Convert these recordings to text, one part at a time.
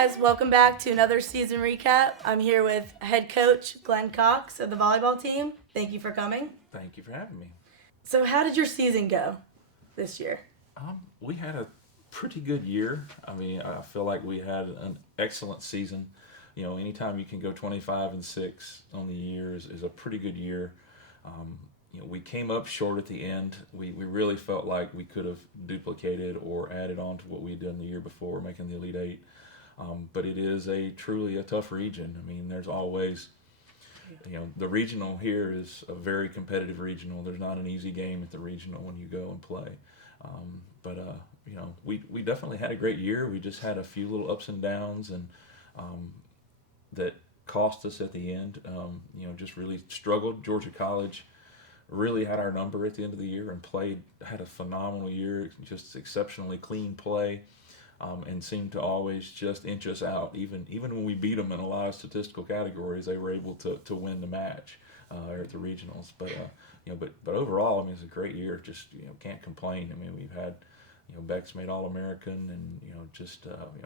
guys, welcome back to another season recap. I'm here with Head Coach Glenn Cox of the volleyball team. Thank you for coming. Thank you for having me. So how did your season go this year? We had a pretty good year. I mean, I feel like we had an excellent season. Anytime you can go 25-6 on the year is a pretty good year. We came up short at the end. We really felt like we could have duplicated or added on to what we had done the year before, making the Elite Eight. But it is truly a tough region. I mean, there's always, the regional here is a very competitive regional. There's not an easy game at the regional when you go and play. We definitely had a great year. We just had a few little ups and downs, and that cost us at the end. Just really struggled. Georgia College really had our number at the end of the year and had a phenomenal year, just exceptionally clean play. And seemed to always just inch us out. Even when we beat them in a lot of statistical categories, they were able to win the match at the regionals. But overall, I mean, it's a great year. Just can't complain. I mean, we've had Beck's made All-American, and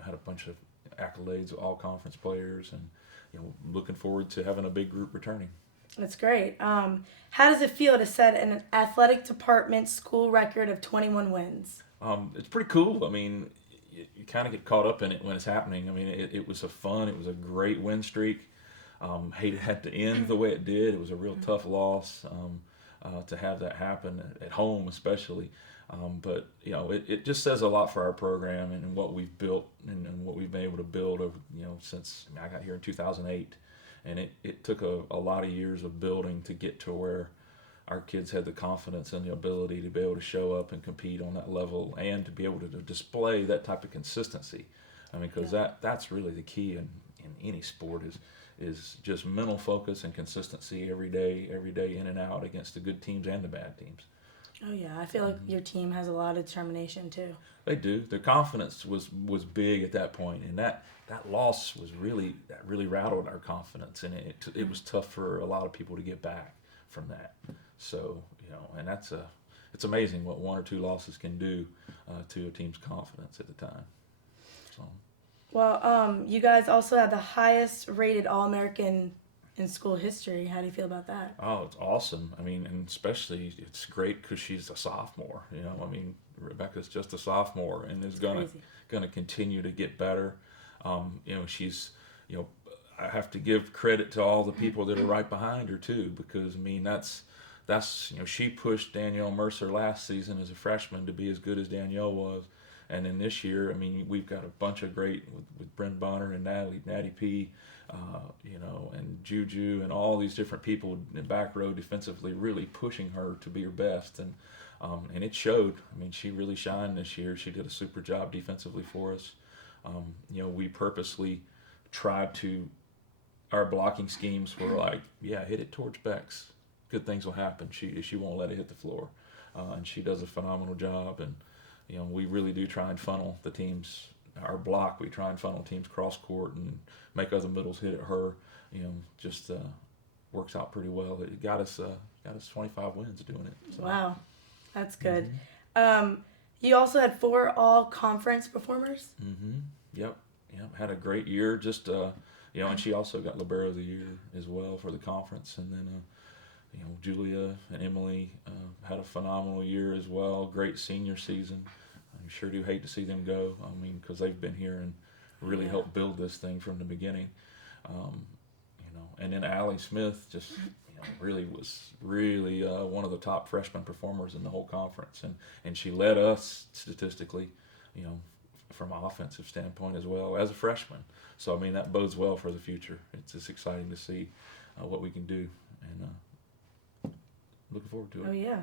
had a bunch of accolades, all conference players, and looking forward to having a big group returning. That's great. How does it feel to set an athletic department school record of 21 wins? It's pretty cool. I mean, you kind of get caught up in it when it's happening. I mean, it was it was a great win streak. Hate it had to end the way it did. It was a real tough loss to have that happen at home, especially. But it just says a lot for our program and what we've built and what we've been able to build over since I got here in 2008, and it took a lot of years of building to get to where our kids had the confidence and the ability to be able to show up and compete on that level and to be able to display that type of consistency. I mean, because that's really the key in any sport is just mental focus and consistency every day in and out against the good teams and the bad teams. Oh yeah, I feel like your team has a lot of determination too. They do. Their confidence was big at that point, and that loss was really rattled our confidence, and it was tough for a lot of people to get back from that. So and it's amazing what one or two losses can do to a team's confidence at the time. So. Well, you guys also had the highest rated All-American in school history. How do you feel about that? Oh, it's awesome. I mean, and especially it's great because she's a sophomore. I mean, Rebecca's just a sophomore and is gonna continue to get better. She's I have to give credit to all the people that are right behind her too, because I mean that's she pushed Danielle Mercer last season as a freshman to be as good as Danielle was, and then this year, I mean, we've got a bunch of great with Bryn Bonner and Natty P, and Juju and all these different people in the back row defensively, really pushing her to be her best, and it showed. I mean, she really shined this year. She did a super job defensively for us. We purposely tried to. Our blocking schemes were like, hit it towards Bex. Good things will happen. She won't let it hit the floor, and she does a phenomenal job. And we really do try and funnel the teams. Our block, we try and funnel teams cross court and make other middles hit at her. Just works out pretty well. It got us 25 wins doing it. So. Wow, that's good. Mm-hmm. You also had 4 all-conference performers. Mm-hmm. Yep. Had a great year. Just and she also got Libero of the Year as well for the conference. And then, Julia and Emily had a phenomenal year as well. Great senior season. I sure do hate to see them go. I mean, because they've been here and really helped build this thing from the beginning. And then Allie Smith just really was one of the top freshman performers in the whole conference, and she led us statistically, from an offensive standpoint as well as a freshman. So I mean that bodes well for the future. It's just exciting to see what we can do, and looking forward to it. Oh yeah.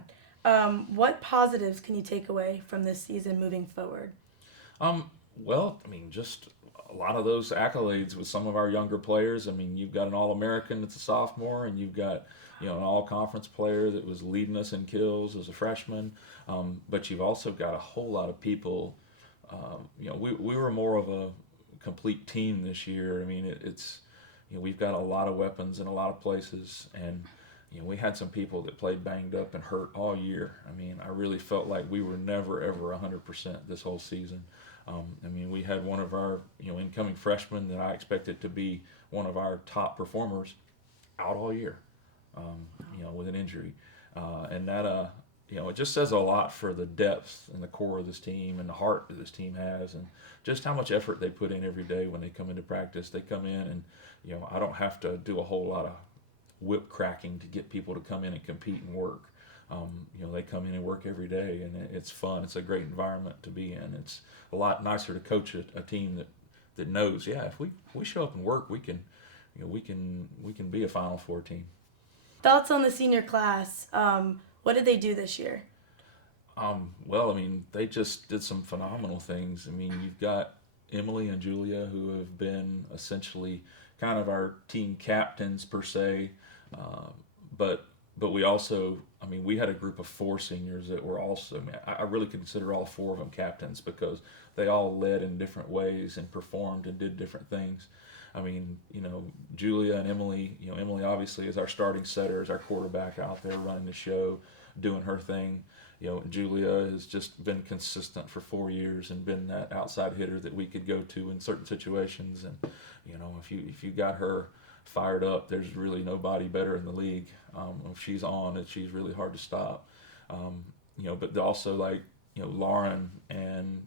What positives can you take away from this season moving forward? Well, I mean, just a lot of those accolades with some of our younger players. I mean, you've got an All-American that's a sophomore, and you've got an All-Conference player that was leading us in kills as a freshman. But you've also got a whole lot of people. We were more of a complete team this year. I mean, it's we've got a lot of weapons in a lot of places, and we had some people that played banged up and hurt all year. I mean, I really felt like we were never ever 100% this whole season. We had one of our incoming freshmen that I expected to be one of our top performers out all year, with an injury, and that it just says a lot for the depth and the core of this team and the heart that this team has, and just how much effort they put in every day when they come into practice. They come in and I don't have to do a whole lot of whip cracking to get people to come in and compete and work. They come in and work every day, and it's fun. It's a great environment to be in. It's a lot nicer to coach a team that knows, if we show up and work, we can be a Final Four team. Thoughts on the senior class? What did they do this year? They just did some phenomenal things. You've got Emily and Julia, who have been essentially kind of our team captains per se, but we also, we had a group of 4 seniors that were also, I really consider all 4 of them captains because they all led in different ways and performed and did different things. Julia and Emily, Emily obviously is our starting setter, is our quarterback out there running the show, doing her thing. Julia has just been consistent for 4 years and been that outside hitter that we could go to in certain situations. And, if you got her fired up, there's really nobody better in the league. If she's on, she's really hard to stop. But also Lauren and,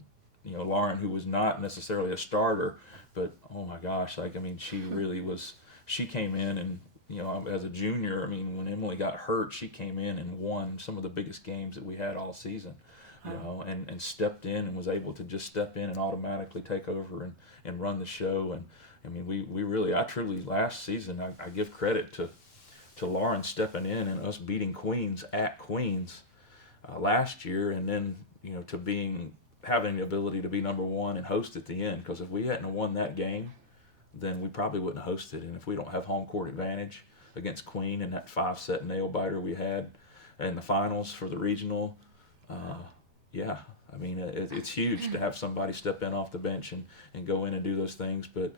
Lauren, who was not necessarily a starter, but oh my gosh, she really was. She came in and as a junior, when Emily got hurt, she came in and won some of the biggest games that we had all season. And stepped in and was able to just step in and automatically take over and run the show. And I truly last season I give credit to Lauren stepping in and us beating Queens at Queens last year, and then to having the ability to be number 1 and host at the end. Because if we hadn't won that game, then we probably wouldn't have hosted. And if we don't have home court advantage against Queen and that 5-set nail biter we had in the finals for the regional, it's huge to have somebody step in off the bench and go in and do those things. But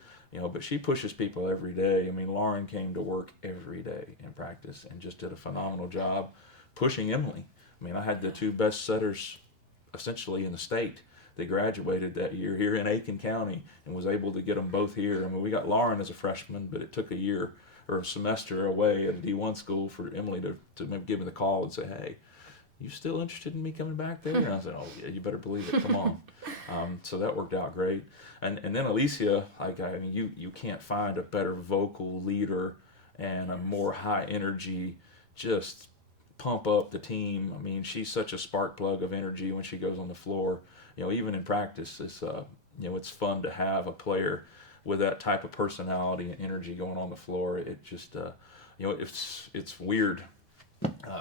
she pushes people every day. Lauren came to work every day in practice and just did a phenomenal job pushing Emily. I had the 2 best setters essentially in the state. They graduated that year here in Aiken County and was able to get them both here. We got Lauren as a freshman, but it took a year or a semester away at a D1 school for Emily to give me the call and say, hey, you still interested in me coming back there? And I said, oh yeah, you better believe it, come on. So that worked out great. And then Alicia, you can't find a better vocal leader and a more high energy, just pump up the team. She's such a spark plug of energy when she goes on the floor. Even in practice, it's fun to have a player with that type of personality and energy going on the floor. It just, it's weird.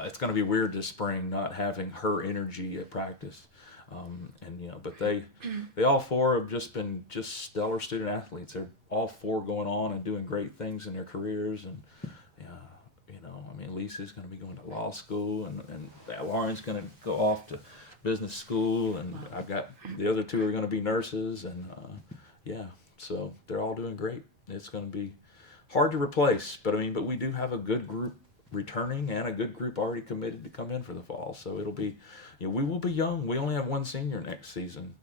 It's going to be weird this spring not having her energy at practice. But they all 4 have just been stellar student athletes. They're all 4 going on and doing great things in their careers. And Lisa's going to be going to law school, and Lauren's going to go off to business school, and I've got the other 2 are going to be nurses, and so they're all doing great. It's going to be hard to replace, but we do have a good group returning and a good group already committed to come in for the fall. So it'll be, we will be young. We only have 1 senior next season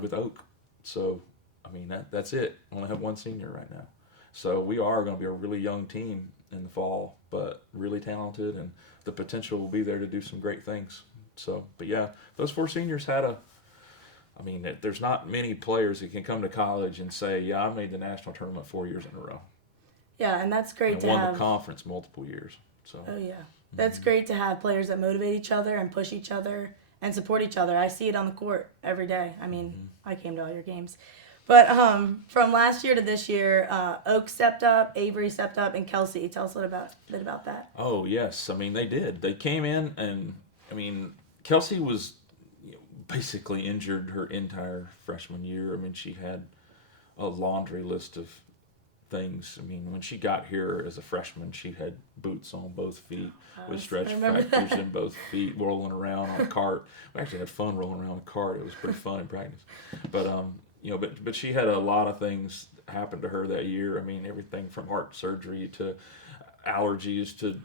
with Oak. So that's it. We only have 1 senior right now. So we are going to be a really young team in the fall, but really talented, and the potential will be there to do some great things. So, but yeah, those 4 seniors had there's not many players that can come to college and say, yeah, I made the national tournament 4 years in a row. Yeah, and that's great and to won have. The conference multiple years. So. Oh yeah, that's great to have players that motivate each other and push each other and support each other. I see it on the court every day. I came to all your games. But from last year to this year, Oak stepped up, Avery stepped up, and Kelsey. Tell us a bit about that. Oh, yes. They did. They came in, and, Kelsey was basically injured her entire freshman year. She had a laundry list of things. When she got here as a freshman, she had boots on both feet with stretch fractures in both feet, rolling around on a cart. We actually had fun rolling around a cart. It was pretty fun in practice. But she had a lot of things happen to her that year. Everything from heart surgery to allergies to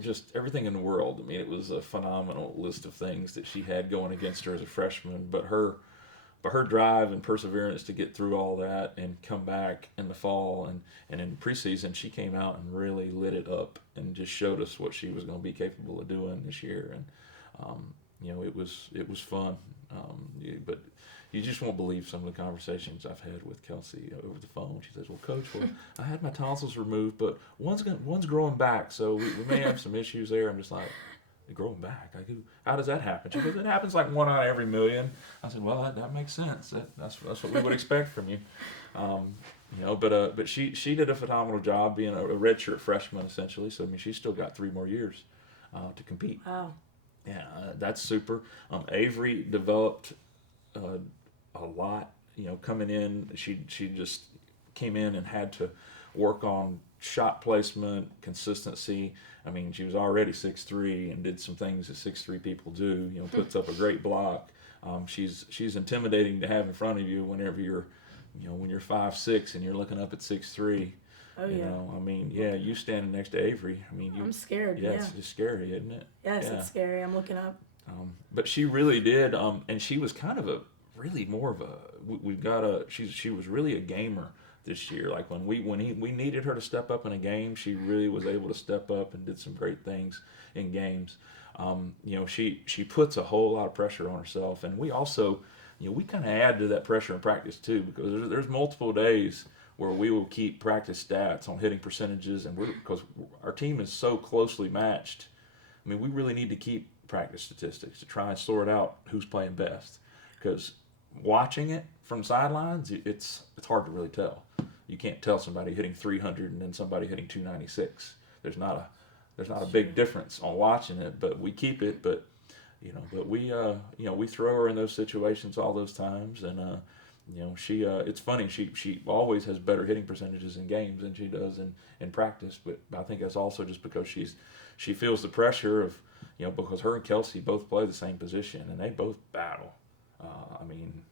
just everything in the world. I mean, it was a phenomenal list of things that she had going against her as a freshman. But her drive and perseverance to get through all that and come back in the fall and in preseason, she came out and really lit it up and just showed us what she was going to be capable of doing this year. And it was fun. But you just won't believe some of the conversations I've had with Kelsey over the phone. She says, "Well, Coach, I had my tonsils removed, but one's growing back, so we may have some issues there." I'm just like, "Growing back? How does that happen?" She goes, "It happens like 1 out of every million." I said, "Well, that makes sense. That's what we would expect from you." But she did a phenomenal job being a redshirt freshman essentially. So I mean, she's still got 3 more years to compete. Wow. Yeah, that's super. Avery developed a lot. Coming in, she just came in and had to work on shot placement, consistency. I mean, she was already 6'3" and did some things that 6'3" people do. Puts up a great block. She's intimidating to have in front of you whenever when you're 5'6" and you're looking up at 6'3". Oh yeah. I mean, yeah, you standing next to Avery. I mean, I'm scared. Yeah, it's just scary, isn't it? Yes, it's scary. I'm looking up. But she really did, and she was kind of she was really a gamer this year. Like when we needed her to step up in a game, she really was able to step up and did some great things in games. She puts a whole lot of pressure on herself, and we also, we kind of add to that pressure in practice too, because there's multiple days where we will keep practice stats on hitting percentages, and because our team is so closely matched. I mean, we really need to keep practice statistics to try and sort out who's playing best, because watching it from sidelines, it's hard to really tell. You can't tell somebody hitting 300 and then somebody hitting 296. There's not a big difference on watching it, but we keep it. But we throw her in those situations all those times, and it's funny. She always has better hitting percentages in games than she does in practice. But I think that's also just because she feels the pressure of because her and Kelsey both play the same position and they both battle. I mean,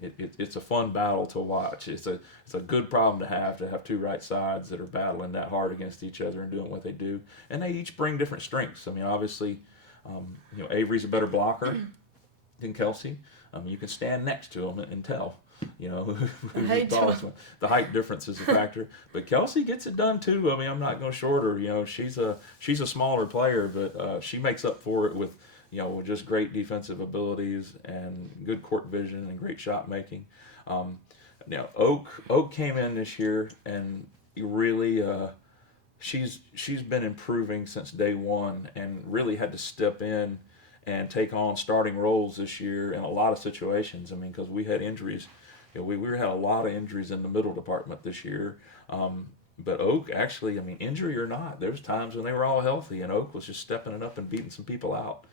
it's a fun battle to watch. It's a good problem to have 2 right sides that are battling that hard against each other and doing what they do. And they each bring different strengths. I mean, obviously, Avery's a better blocker than Kelsey. You can stand next to him and tell. The height difference is a factor, but Kelsey gets it done too. I mean, I'm not going to short her. She's a smaller player, but she makes up for it with just great defensive abilities and good court vision and great shot making. Now Oak came in this year and really she's been improving since day one and really had to step in and take on starting roles this year in a lot of situations. I mean, because we had injuries. We had a lot of injuries in the middle department this year. But Oak actually, I mean, injury or not, there's times when they were all healthy and Oak was just stepping it up and beating some people out.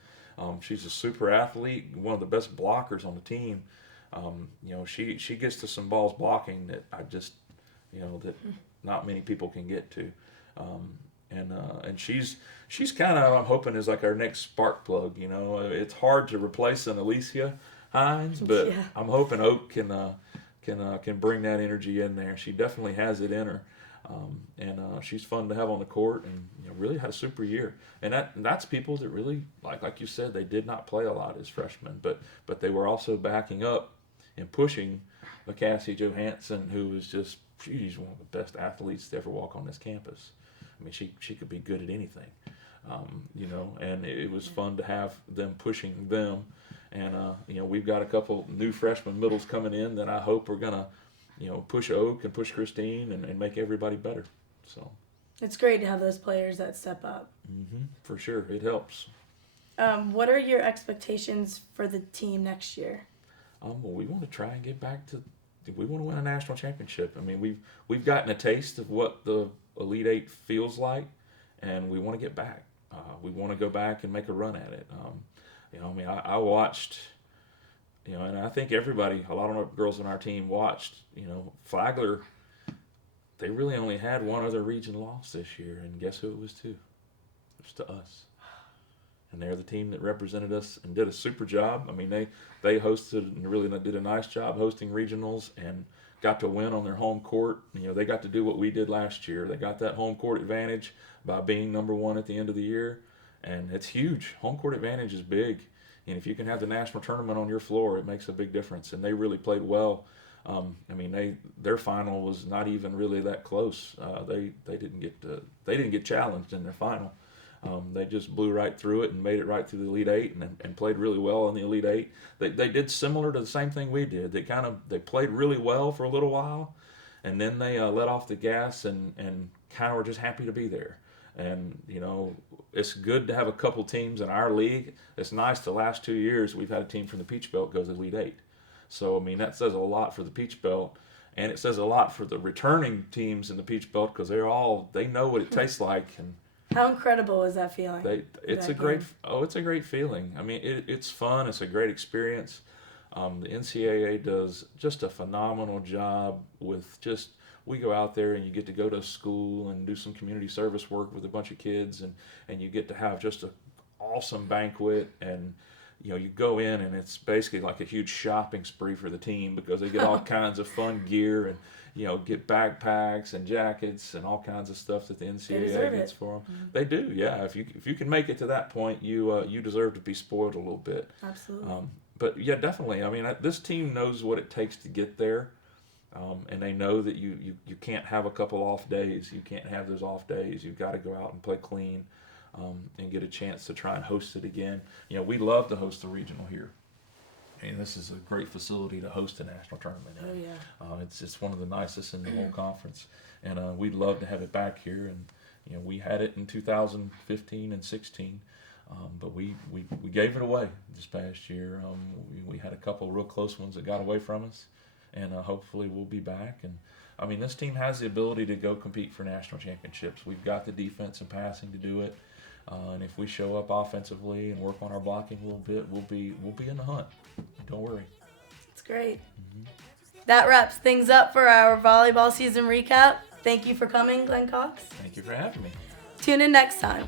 She's a super athlete, one of the best blockers on the team. She gets to some balls blocking that that not many people can get to. And she's kind of, I'm hoping, is like our next spark plug. It's hard to replace an Alicia Hines, but yeah. I'm hoping Oak can bring that energy in there. She definitely has it in her. And she's fun to have on the court, and really had a super year. And that's people that really, like you said, they did not play a lot as freshmen, but they were also backing up and pushing a Cassie Johansson, who is she's one of the best athletes to ever walk on this campus. I mean, she could be good at anything, and it was fun to have them pushing them. And we've got a couple new freshman middles coming in that I hope are gonna push Oak and push Christine and make everybody better. So it's great to have those players that step up. Mm-hmm, for sure, it helps. What are your expectations for the team next year? Well, we want to try and get back to. We want to win a national championship. I mean, we've gotten a taste of what the Elite Eight feels like, and we want to get back. We want to go back and make a run at it. I watched. And I think everybody, a lot of our girls on our team watched, Flagler, they really only had one other region loss this year, and guess who it was to? It was to us. And they're the team that represented us and did a super job. I mean, they hosted and really did a nice job hosting regionals, and got to win on their home court. They got to do what we did last year. They got that home court advantage by being number one at the end of the year, and it's huge. Home court advantage is big, and if you can have the national tournament on your floor, it makes a big difference. And they really played well. Their final was not even really that close. They didn't get challenged in their final. They just blew right through it and made it right through the Elite Eight and played really well in the Elite Eight. They did similar to the same thing we did. They played really well for a little while, and then they let off the gas and kind of were just happy to be there. And it's good to have a couple teams in our league. It's nice. The last 2 years we've had a team from the Peach Belt go to the Elite Eight. So that says a lot for the Peach Belt, and it says a lot for the returning teams in the Peach Belt because they know what it tastes like. And how incredible is that feeling? It's a great feeling. It's fun. It's a great experience. The NCAA does just a phenomenal job with we go out there and you get to go to school and do some community service work with a bunch of kids, and you get to have just an awesome banquet, and you go in and it's basically like a huge shopping spree for the team because they get all kinds of fun gear and get backpacks and jackets and all kinds of stuff that the NCAA gets for them. Mm-hmm. They do, yeah. If you can make it to that point, you deserve to be spoiled a little bit. Absolutely. But yeah, definitely. This team knows what it takes to get there, and they know that you can't have a couple off days. You can't have those off days. You've got to go out and play clean, and get a chance to try and host it again. We love to host the regional here. And this is a great facility to host a national tournament. Oh yeah. It's one of the nicest in the whole conference, and we'd love to have it back here. And we had it in 2015 and 16, but we gave it away this past year. We had a couple of real close ones that got away from us, and hopefully we'll be back. And this team has the ability to go compete for national championships. We've got the defense and passing to do it. And if we show up offensively and work on our blocking a little bit, we'll be in the hunt. Don't worry. It's great. Mm-hmm. That wraps things up for our volleyball season recap. Thank you for coming, Glenn Cox. Thank you for having me. Tune in next time.